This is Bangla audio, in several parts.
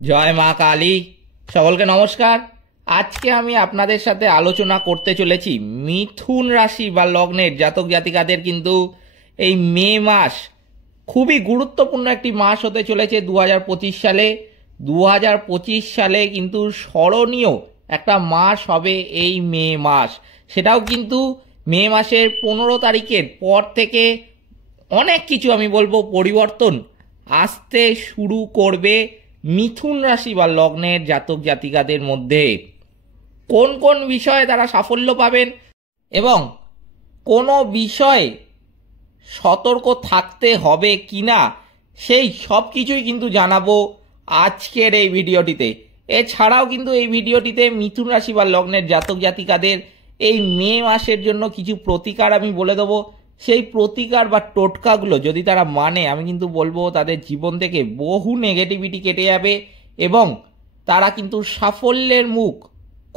জয় মা কালী। সকলকে নমস্কার। আজকে আমি আপনাদের সাথে আলোচনা করতে চলেছি মিথুন রাশি বা লগ্নের জাতক জাতিকাদের কিন্তু এই মে মাস খুবই গুরুত্বপূর্ণ একটি মাস হতে চলেছে 2025 সালে। 2025 সালে কিন্তু স্মরণীয় একটা মাস হবে এই মে মাস। সেটাও কিন্তু মে মাসের 15 তারিখের পর থেকে অনেক কিছু আমি বলবো পরিবর্তন আসতে শুরু করবে মিথুন রাশি বা লগ্নের জাতক জাতিকাদের মধ্যে। কোন কোন বিষয়ে তারা সাফল্য পাবেন এবং কোনো বিষয়ে সতর্ক থাকতে হবে কিনা সেই সব কিছুই কিন্তু জানাবো আজকের এই ভিডিওটিতে। এছাড়াও কিন্তু এই ভিডিওটিতে মিথুন রাশি বা লগ্নের জাতক জাতিকাদের এই মে মাসের জন্য কিছু প্রতিকার আমি বলে দেবো। সেই প্রতিকার বা টোটকাগুলো যদি তারা মানে, আমি কিন্তু বলবো তাদের জীবন থেকে বহু নেগেটিভিটি কেটে যাবে এবং তারা কিন্তু সাফল্যের মুখ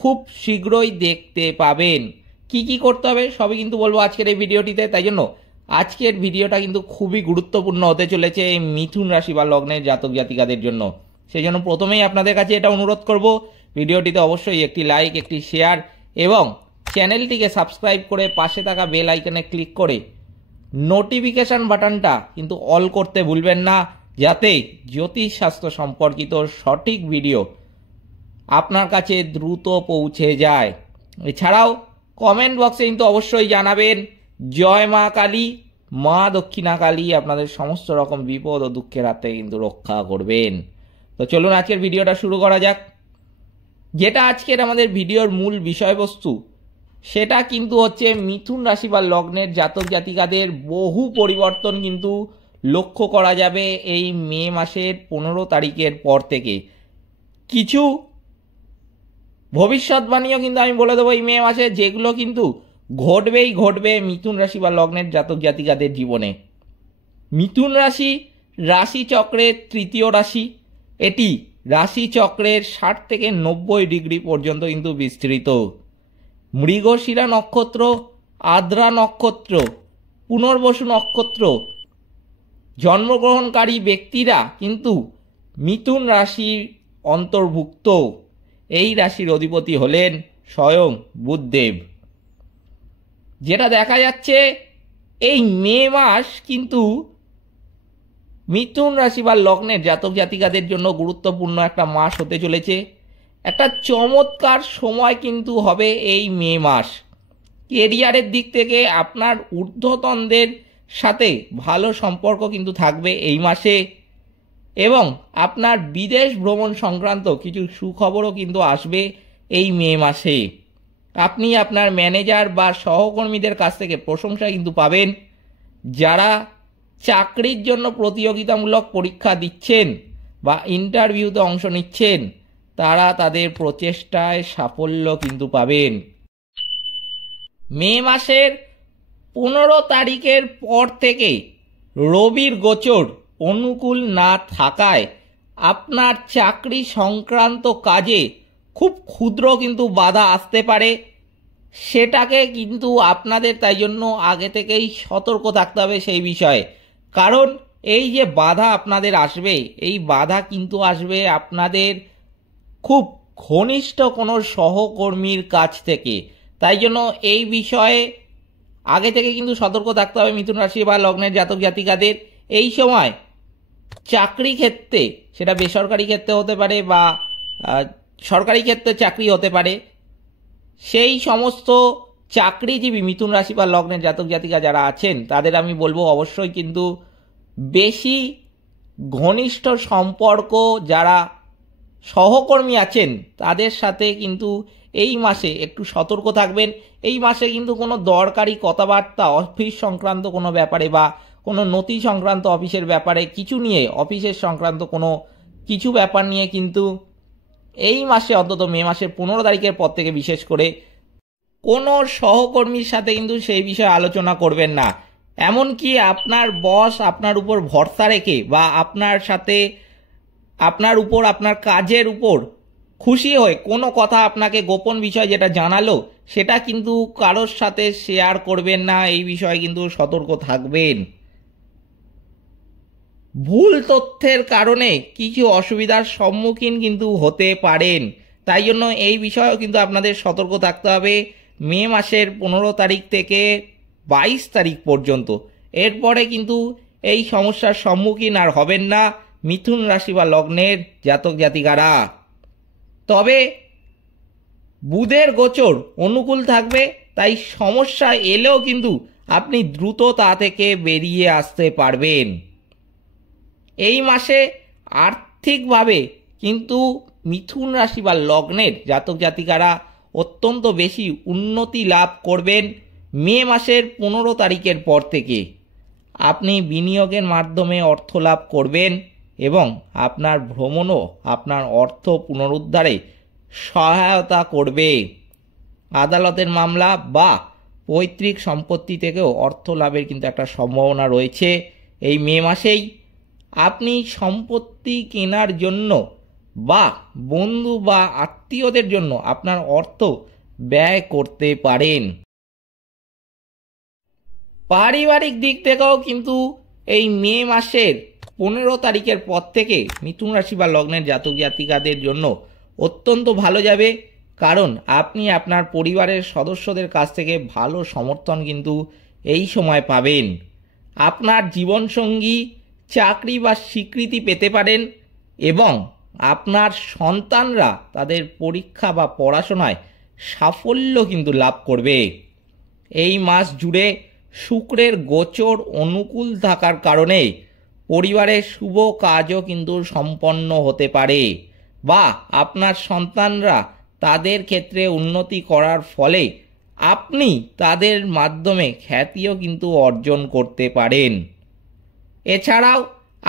খুব শীঘ্রই দেখতে পাবেন। কি কি করতে হবে সবই কিন্তু বলবো আজকের এই ভিডিওটিতে। তাই জন্য আজকের ভিডিওটা কিন্তু খুবই গুরুত্বপূর্ণ হতে চলেছে এই মিথুন রাশি বা লগ্নের জাতক জাতিকাদের জন্য। সেই জন্য প্রথমেই আপনাদের কাছে এটা অনুরোধ করব, ভিডিওটিতে অবশ্যই একটি লাইক, একটি শেয়ার এবং চ্যানেলটিকে সাবস্ক্রাইব করে পাশে থাকা বেল আইকনে ক্লিক করে নোটিফিকেশন বাটনটা কিন্তু অল করতে ভুলবেন না, যাতে জ্যোতিষশাস্ত্র সম্পর্কিত সঠিক ভিডিও আপনার কাছে দ্রুত পৌঁছে যায়। এছাড়াও কমেন্ট বক্সে কিন্তু অবশ্যই জানাবেন জয় মা কালী, মা দক্ষিণা কালী আপনাদের সমস্ত রকম বিপদ ও দুঃখের হাত থেকে কিন্তু রক্ষা করবেন। তো চলুন আজকের ভিডিওটা শুরু করা যাক। যেটা আজকের আমাদের ভিডিওর মূল বিষয়বস্তু সেটা কিন্তু হচ্ছে মিথুন রাশি বা লগ্নের জাতক জাতিকাদের বহু পরিবর্তন কিন্তু লক্ষ্য করা যাবে এই মে মাসের 15 তারিখের পর থেকে। কিছু ভবিষ্যৎবাণীও কিন্তু আমি বলে দেবো এই মে মাসে, যেগুলো কিন্তু ঘটবেই ঘটবে মিথুন রাশি বা লগ্নের জাতক জাতিকাদের জীবনে। মিথুন রাশি রাশি চক্রের তৃতীয় রাশি। এটি রাশি চক্রের 60 থেকে 90 ডিগ্রি পর্যন্ত কিন্তু বিস্তৃত। মৃগশিরা নক্ষত্র, আদ্রা নক্ষত্র, পুনর্বসু নক্ষত্র জন্মগ্রহণকারী ব্যক্তিরা কিন্তু মিথুন রাশির অন্তর্ভুক্ত। এই রাশির অধিপতি হলেন স্বয়ং বুধদেব। যেটা দেখা যাচ্ছে এই মে মাস কিন্তু মিথুন রাশি বা লগ্নের জাতক জাতিকাদের জন্য গুরুত্বপূর্ণ একটা মাস হতে চলেছে। একটা চমৎকার সময় কিন্তু হবে এই মে মাস। কেরিয়ারের দিক থেকে আপনার ঊর্ধ্বতনদের সাথে ভালো সম্পর্ক কিন্তু থাকবে এই মাসে এবং আপনার বিদেশ ভ্রমণ সংক্রান্ত কিছু সুখবরও কিন্তু আসবে এই মে মাসে। আপনি আপনার ম্যানেজার বা সহকর্মীদের কাছ থেকে প্রশংসা কিন্তু পাবেন। যারা চাকরির জন্য প্রতিযোগিতামূলক পরীক্ষা দিচ্ছেন বা ইন্টারভিউতে অংশ নিচ্ছেন, তারা তাদের প্রচেষ্টায় সাফল্য কিন্তু পাবেন। মে মাসের 15 তারিখের পর থেকে রবির গোচর অনুকূল না থাকায় আপনার চাকরি সংক্রান্ত কাজে খুব ক্ষুদ্র কিন্তু বাধা আসতে পারে। সেটাকে কিন্তু আপনাদের তাই জন্য আগে থেকেই সতর্ক থাকতে হবে সেই বিষয়ে। কারণ এই যে বাধা আপনাদের আসবে, এই বাধা কিন্তু আসবে আপনাদের খুব ঘনিষ্ঠ কোনো সহকর্মীর কাছ থেকে। তাই জন্য এই বিষয়ে আগে থেকে কিন্তু সতর্ক থাকতে হবে মিথুন রাশি বা লগ্নের জাতক জাতিকাদের। এই সময় চাকরি ক্ষেত্রে, সেটা বেসরকারি ক্ষেত্রে হতে পারে বা সরকারি ক্ষেত্রে চাকরি হতে পারে, সেই সমস্ত চাকরিজীবী মিথুন রাশি বা লগ্নের জাতক জাতিকা যারা আছেন তাদের আমি বলবো অবশ্যই কিন্তু বেশি ঘনিষ্ঠ সম্পর্ক যারা সহকর্মী আছেন তাদের সাথে কিন্তু এই মাসে একটু সতর্ক থাকবেন। এই মাসে কিন্তু কোনো দরকারি কথাবার্তা অফিস সংক্রান্ত কোনো ব্যাপারে বা কোনো নথি সংক্রান্ত অফিসের ব্যাপারে কিছু নিয়ে, অফিসের সংক্রান্ত কোনো কিছু ব্যাপার নিয়ে কিন্তু এই মাসে অন্তত মে মাসের 15 তারিখের পর থেকে বিশেষ করে কোনো সহকর্মীর সাথে কিন্তু সেই বিষয়ে আলোচনা করবেন না। এমনকি আপনার বস আপনার উপর ভরসা রেখে বা আপনার সাথে আপনার উপর, আপনার কাজের উপর খুশি হয়ে কোনো কথা আপনাকে গোপন বিষয় যেটা জানালো সেটা কিন্তু কারোর সাথে শেয়ার করবেন না। এই বিষয়ে কিন্তু সতর্ক থাকবেন। ভুল তথ্যের কারণে কিছু অসুবিধার সম্মুখীন কিন্তু হতে পারেন। তাই জন্য এই বিষয়েও কিন্তু আপনাদের সতর্ক থাকতে হবে মে মাসের 15 তারিখ থেকে 22 তারিখ পর্যন্ত। এরপরে কিন্তু এই সমস্যার সম্মুখীন আর হবেন না মিথুন রাশি বা লগ্নের জাতক জাতিকারা। তবে বুধের গোচর অনুকূল থাকবে, তাই সমস্যা এলেও কিন্তু আপনি দ্রুত তা থেকে বেরিয়ে আসতে পারবেন। এই মাসে আর্থিকভাবে কিন্তু মিথুন রাশি বা লগ্নের জাতক জাতিকারা অত্যন্ত বেশি উন্নতি লাভ করবেন মে মাসের 15 তারিখের পর থেকে। আপনি বিনিয়োগের মাধ্যমে অর্থ লাভ করবেন এবং আপনার ভ্রমণও আপনার অর্থ পুনরুদ্ধারে সহায়তা করবে। আদালতের মামলা বা পৈতৃক সম্পত্তি থেকেও অর্থ লাভের কিন্তু একটা সম্ভাবনা রয়েছে এই মে মাসেই। আপনি সম্পত্তি কেনার জন্য বা বন্ধু বা আত্মীয়দের জন্য আপনার অর্থ ব্যয় করতে পারেন। পারিবারিক দিক থেকেও কিন্তু এই মে মাসের 15 তারিখের পর থেকে মিথুন রাশি বা লগ্নের জাতক জাতিকাদের জন্য অত্যন্ত ভালো যাবে, কারণ আপনি আপনার পরিবারের সদস্যদের কাছ থেকে ভালো সমর্থন কিন্তু এই সময় পাবেন। আপনার জীবনসঙ্গী চাকরি বা স্বীকৃতি পেতে পারেন এবং আপনার সন্তানরা তাদের পরীক্ষা বা পড়াশোনায় সাফল্য কিন্তু লাভ করবে। এই মাস জুড়ে শুক্রের গোচর অনুকূল থাকার কারণে পরিবারের শুভ কাজও কিন্তু সম্পন্ন হতে পারে বা আপনার সন্তানরা তাদের ক্ষেত্রে উন্নতি করার ফলে আপনি তাদের মাধ্যমে খ্যাতিও কিন্তু অর্জন করতে পারেন। এছাড়াও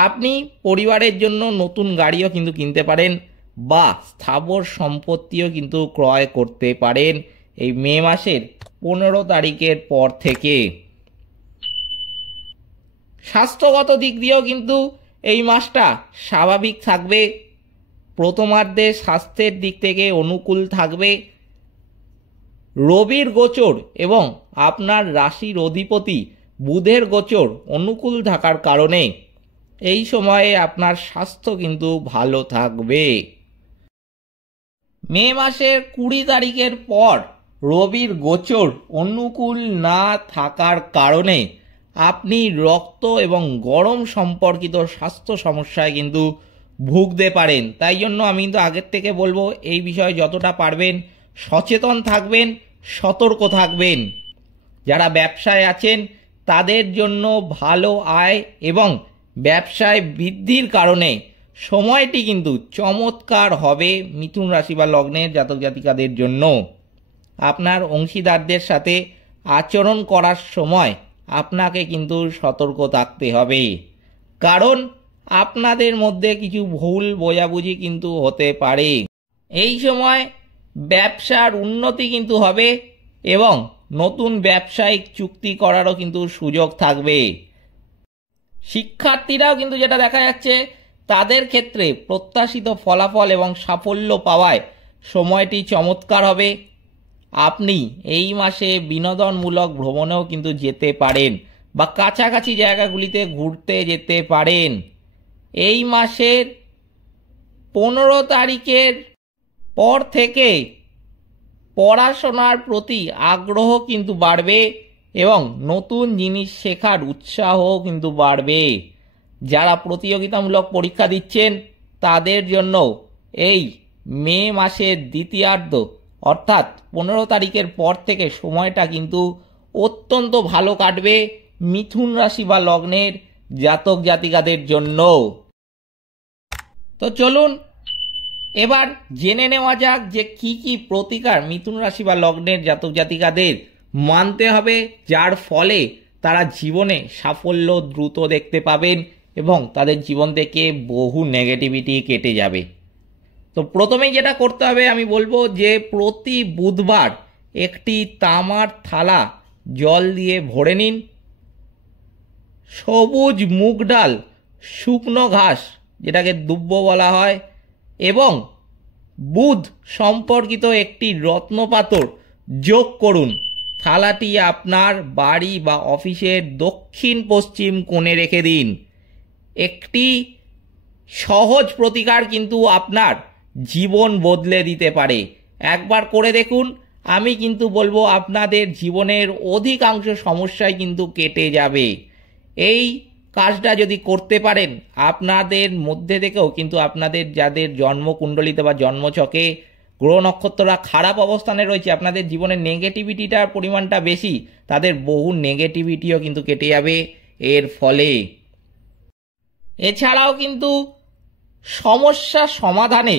আপনি পরিবারের জন্য নতুন গাড়িও কিন্তু কিনতে পারেন বা স্থাবর সম্পত্তিও কিন্তু ক্রয় করতে পারেন এই মে মাসের 15 তারিখের পর থেকে। স্বাস্থ্যগত দিক দিয়েও কিন্তু এই মাসটা স্বাভাবিক থাকবে। প্রথমার্ধে স্বাস্থ্যের দিক থেকে অনুকূল থাকবে। রবির গোচর এবং আপনার রাশির অধিপতি বুধের গোচর অনুকূল থাকার কারণে এই সময়ে আপনার স্বাস্থ্য কিন্তু ভালো থাকবে। মে মাসের 20 তারিখের পর রবির গোচর অনুকূল না থাকার কারণে আপনি রক্ত এবং গরম সম্পর্কিত স্বাস্থ্য সমস্যায় কিন্তু ভুগতে পারেন। তাই জন্য আমি কিন্তু আগের থেকে বলবো এই বিষয়ে যতটা পারবেন সচেতন থাকবেন, সতর্ক থাকবেন। যারা ব্যবসায় আছেন তাদের জন্য ভালো আয় এবং ব্যবসায় বৃদ্ধির কারণে সময়টি কিন্তু চমৎকার হবে মিথুন রাশি বা লগ্নের জাতক জাতিকাদের জন্য। আপনার অংশীদারদের সাথে আচরণ করার সময় আপনাকে কিন্তু সতর্ক থাকতে হবে, কারণ আপনাদের মধ্যে কিছু ভুল বোঝাবুঝি কিন্তু হতে পারে। এই সময় ব্যবসার উন্নতি কিন্তু হবে এবং নতুন ব্যবসায়িক চুক্তি করারও কিন্তু সুযোগ থাকবে। শিক্ষার্থীরাও কিন্তু যেটা দেখা যাচ্ছে তাদের ক্ষেত্রে প্রত্যাশিত ফলাফল এবং সাফল্য পাওয়ায় সময়টি চমৎকার হবে। আপনি এই মাসে বিনোদনমূলক ভ্রমণেও কিন্তু যেতে পারেন বা কাছাকাছি জায়গাগুলিতে ঘুরতে যেতে পারেন। এই মাসের 15 তারিখের পর থেকে পড়াশোনার প্রতি আগ্রহ কিন্তু বাড়বে এবং নতুন জিনিস শেখার উৎসাহও কিন্তু বাড়বে। যারা প্রতিযোগিতামূলক পরীক্ষা দিচ্ছেন তাদের জন্য এই মে মাসের দ্বিতীয়ার্ধ অর্থাৎ 15 তারিখের পর থেকে সময়টা কিন্তু অত্যন্ত ভালো কাটবে মিথুন রাশি বা লগ্নের জাতক জাতিকাদের জন্য। তো চলুন এবার জেনে নেওয়া যাক যে কি কি প্রতিকার মিথুন রাশি বা লগ্নের জাতক জাতিকাদের মানতে হবে, যার ফলে তারা জীবনে সাফল্য দ্রুত দেখতে পাবেন এবং তাদের জীবন থেকে বহু নেগেটিভিটি কেটে যাবে। তো প্রথমেই যেটা করতে হবে আমি বলবো যে প্রতি বুধবার একটি তামার থালা জল দিয়ে ভরে নিন। সবুজ মুগ ডাল, শুকনো ঘাস যেটাকে দুব্ব বলা হয় এবং বুধ সম্পর্কিত একটি রত্নপাথর যোগ করুন। থালাটি আপনার বাড়ি বা অফিসের দক্ষিণ পশ্চিম কোণে রেখে দিন। একটি সহজ প্রতিকার কিন্তু আপনার জীবন বদলে দিতে পারে। একবার করে দেখুন, আমি কিন্তু বলবো আপনাদের জীবনের অধিকাংশ সমস্যাই কিন্তু কেটে যাবে। এই কাজটা যদি করতে পারেন, আপনাদের মধ্যে থেকেও কিন্তু আপনাদের যাদের জন্মকুণ্ডলিতে বা জন্মছকে গ্রহ নক্ষত্ররা খারাপ অবস্থানে রয়েছে, আপনাদের জীবনের নেগেটিভিটিটার পরিমাণটা বেশি, তাদের বহু নেগেটিভিটিও কিন্তু কেটে যাবে এর ফলে। এছাড়াও কিন্তু সমস্যা সমাধানে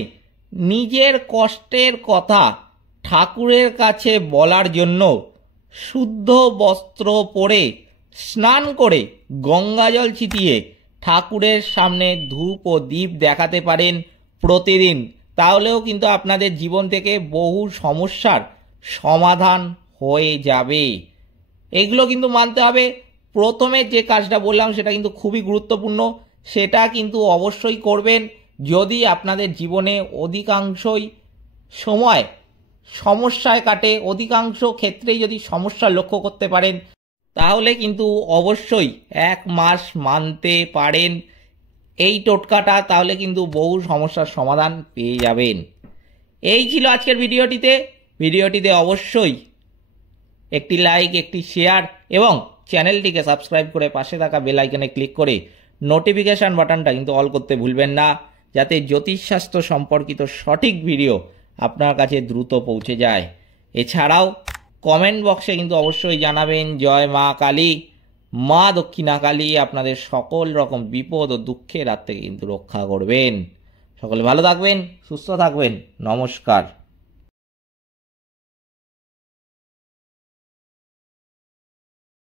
নিজের কষ্টের কথা ঠাকুরের কাছে বলার জন্য শুদ্ধ বস্ত্র পরে স্নান করে গঙ্গাজল ছিটিয়ে ঠাকুরের সামনে ধূপ ও দীপ দেখাতে পারেন প্রতিদিন। তাহলেও কিন্তু আপনাদের জীবন থেকে বহু সমস্যার সমাধান হয়ে যাবে। এগুলো কিন্তু মানতে হবে। প্রথমে যে কাজটা বললাম সেটা কিন্তু খুবই গুরুত্বপূর্ণ, সেটা কিন্তু অবশ্যই করবেন যদি আপনাদের জীবনে অধিকাংশই সময় সমস্যায় কাটে, অধিকাংশ ক্ষেত্রেই যদি সমস্যা লক্ষ্য করতে পারেন, তাহলে কিন্তু অবশ্যই 1 মাস মানতে পারেন এই টোটকাটা, তাহলে কিন্তু বহু সমস্যার সমাধান পেয়ে যাবেন। এই ছিল আজকের ভিডিওটিতে অবশ্যই একটি লাইক, একটি শেয়ার এবং চ্যানেলটিকে সাবস্ক্রাইব করে পাশে থাকা বেল আইকনে ক্লিক করে নোটিফিকেশান বাটনটা কিন্তু অল করতে ভুলবেন না, যাতে জ্যোতিষশাস্ত্র সম্পর্কিত সঠিক ভিডিও আপনার কাছে দ্রুত পৌঁছে যায়। এছাড়াও কমেন্ট বক্সে কিন্তু অবশ্যই জানাবেন জয় মা কালী, মা দক্ষিণা কালী আপনাদের সকল রকম বিপদ ও দুঃখের হাত থেকে কিন্তু রক্ষা করবেন। সকলে ভালো থাকবেন, সুস্থ থাকবেন। নমস্কার।